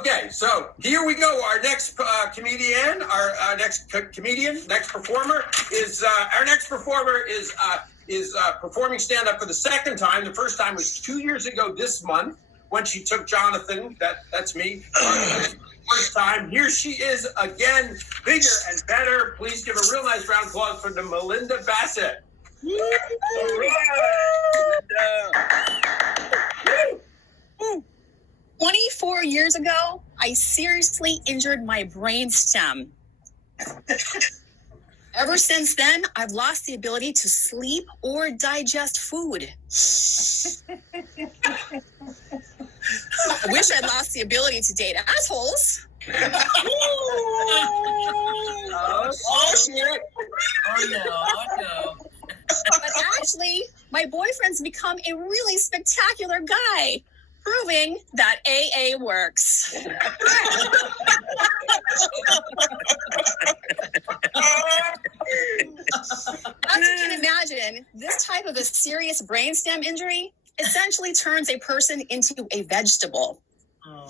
Okay, so here we go. Our next comedian, our next performer is performing stand-up for the second time. The first time was 2 years ago this month when she took Jonathan. That's me. First time. Here she is again, bigger and better. Please give a real nice round of applause for the Melinda Bassett. All right. 24 years ago, I seriously injured my brainstem. Ever since then, I've lost the ability to sleep or digest food. I wish I'd lost the ability to date assholes. Oh, shit. Oh, no. But actually, my boyfriend's become a really spectacular guy, proving that AA works. As you can imagine, this type of a serious brainstem injury essentially turns a person into a vegetable. Oh.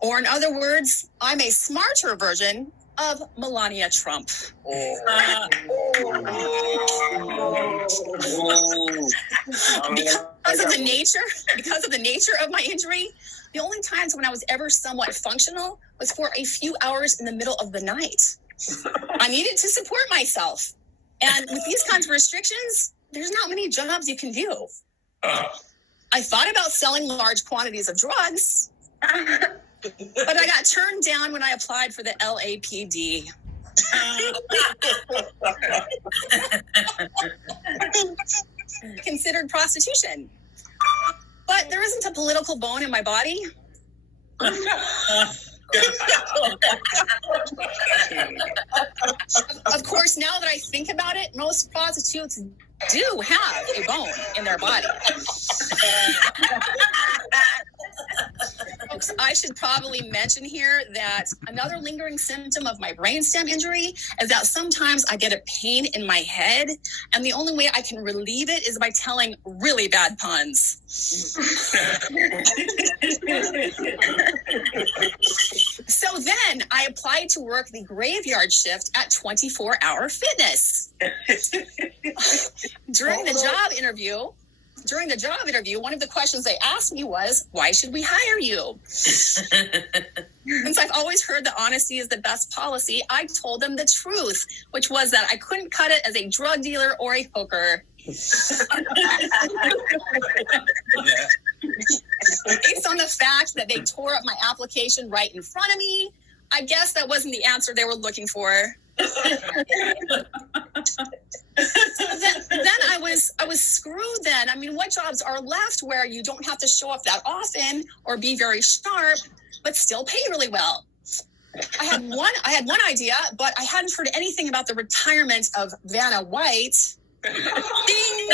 Or in other words, I'm a smarter version of Melania Trump. Because of the nature of my injury, the only times when I was ever somewhat functional was for a few hours in the middle of the night. I needed to support myself. And with these kinds of restrictions, there's not many jobs you can do. I thought about selling large quantities of drugs, but I got turned down when I applied for the LAPD. Considered prostitution. But there isn't a political bone in my body. Of course, now that I think about it, most prostitutes do have a bone in their body. Folks, I should probably mention here that another lingering symptom of my brainstem injury is that sometimes I get a pain in my head, and the only way I can relieve it is by telling really bad puns. So then I applied to work the graveyard shift at 24 Hour Fitness. During the job interview, one of the questions they asked me was, why should we hire you? Since I've always heard that honesty is the best policy, I told them the truth, which was that I couldn't cut it as a drug dealer or a hooker. Based on the fact that they tore up my application right in front of me, I guess that wasn't the answer they were looking for. Then I was screwed then. I mean, what jobs are left where you don't have to show up that often or be very sharp, but still pay really well? I had one idea, but I hadn't heard anything about the retirement of Vanna White. Ding!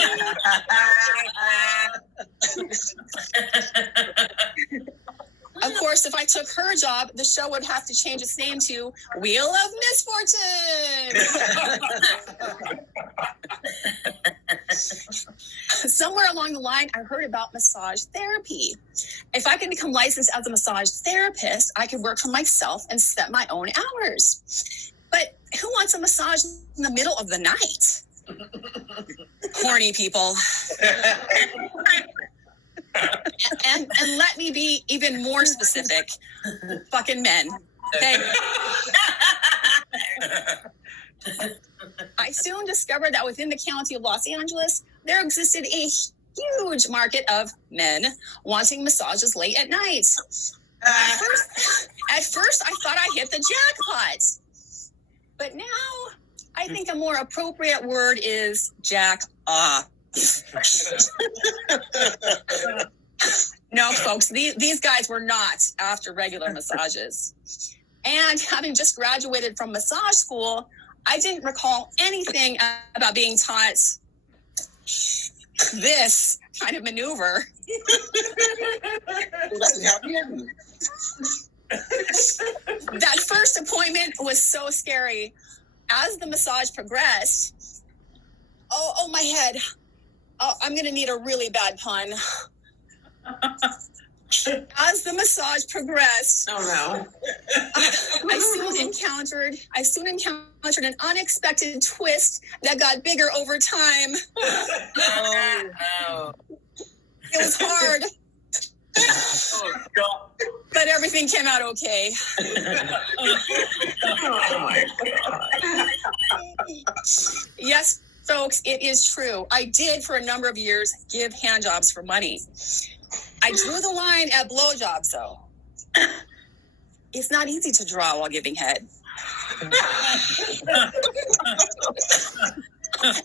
Of course, if I took her job, the show would have to change its name to Wheel of Misfortune. Somewhere along the line, I heard about massage therapy. If I could become licensed as a massage therapist, I could work for myself and set my own hours. But who wants a massage in the middle of the night? Horny people. And let me be even more specific. Fucking men. Okay? I soon discovered that within the county of Los Angeles, there existed a huge market of men wanting massages late at night. At first, I thought I hit the jackpot. But now, I think a more appropriate word is jack off. No, folks, these guys were not after regular massages. And having just graduated from massage school, I didn't recall anything about being taught this kind of maneuver. That first appointment was so scary. As the massage progressed, my head. Oh, I'm going to need a really bad pun. As the massage progressed, Oh no. I soon encountered an unexpected twist that got bigger over time. Oh, It was hard, oh God. but everything came out okay. Oh my God. Yes, folks, it is true. I did for a number of years give hand jobs for money. I drew the line at blowjobs, though. It's not easy to draw while giving head.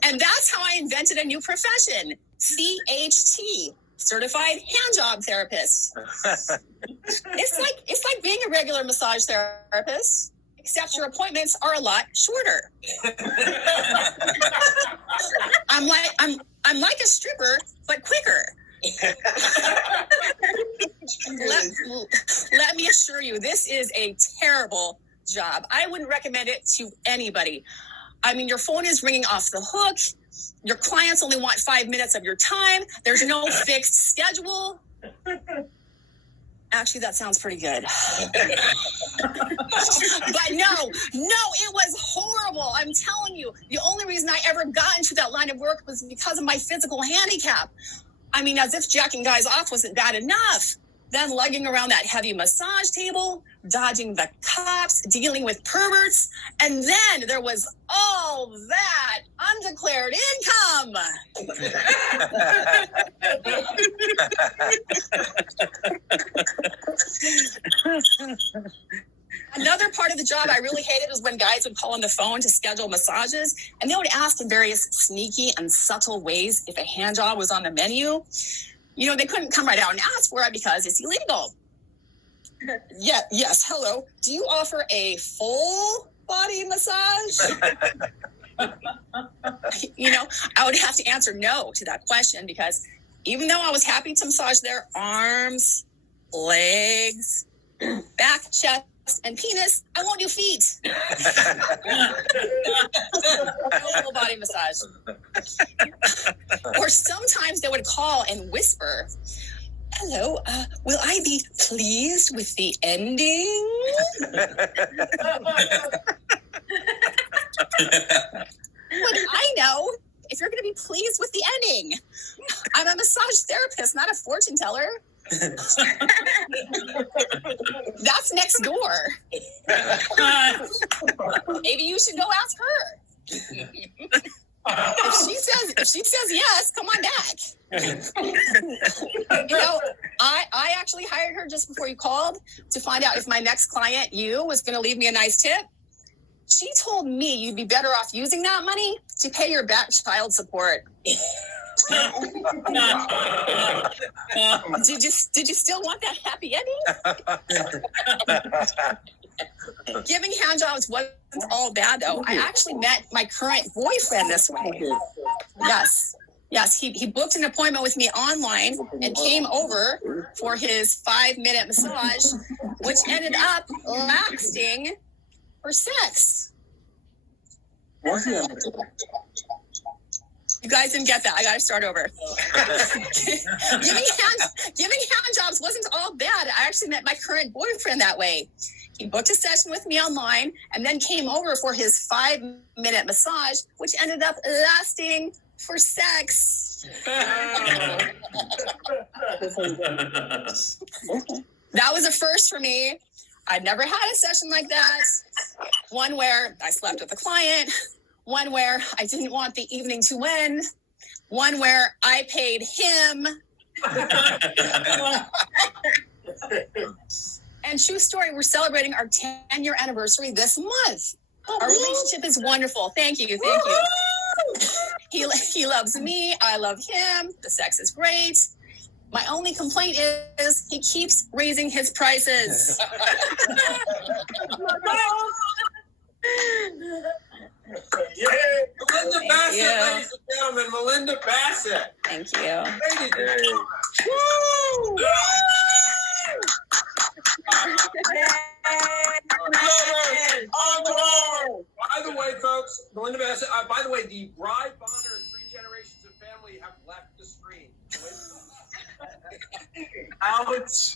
And that's how I invented a new profession, CHT, Certified Hand Job Therapist. It's like being a regular massage therapist, except your appointments are a lot shorter. I'm like a stripper, but quicker. Let me assure you, this is a terrible job. I wouldn't recommend it to anybody. I mean, your phone is ringing off the hook. Your clients only want 5 minutes of your time. There's no fixed schedule. Actually, that sounds pretty good. But no, it was horrible. I'm telling you, the only reason I ever got into that line of work was because of my physical handicap. I mean, as if jacking guys off wasn't bad enough. Then lugging around that heavy massage table, dodging the cops, dealing with perverts, and then there was all that undeclared income. Another part of the job I really hated was when guys would call on the phone to schedule massages, and they would ask in various sneaky and subtle ways if a hand job was on the menu. You know, they couldn't come right out and ask for it because it's illegal. Yes, hello. Do you offer a full body massage? You know, I would have to answer no to that question because even though I was happy to massage their arms, legs, back, chest, and penis, I won't do feet. No full body massage. Or sometimes they would call and whisper, hello, will I be pleased with the ending? Would I know if you're going to be pleased with the ending? I'm a massage therapist, not a fortune teller. That's next door. Maybe you should go ask her. If she says yes, come on back. You know, I actually hired her just before you called to find out if my next client, you, was going to leave me a nice tip. She told me you'd be better off using that money to pay your back child support. Did you still want that happy ending? Giving hand jobs wasn't all bad, though. I actually met my current boyfriend this way. Yes, he booked an appointment with me online and came over for his 5-minute massage, which ended up lasting for sex. You guys didn't get that. I got to start over. Giving hand jobs wasn't all bad. I actually met my current boyfriend that way. He booked a session with me online and then came over for his 5-minute massage, which ended up lasting for sex. That was a first for me. I'd never had a session like that. One where I slept with a client. One where I didn't want the evening to end. One where I paid him. And true story, we're celebrating our 10-year anniversary this month. Our relationship is wonderful. Thank you. He loves me. I love him. The sex is great. My only complaint is he keeps raising his prices. Melinda Bassett, ladies and gentlemen, Melinda Bassett. Thank you. Ladies and gentlemen. By the way, folks, Melinda Bassett, by the way, the bride, bond, or 3 generations of family have left the screen. Ouch.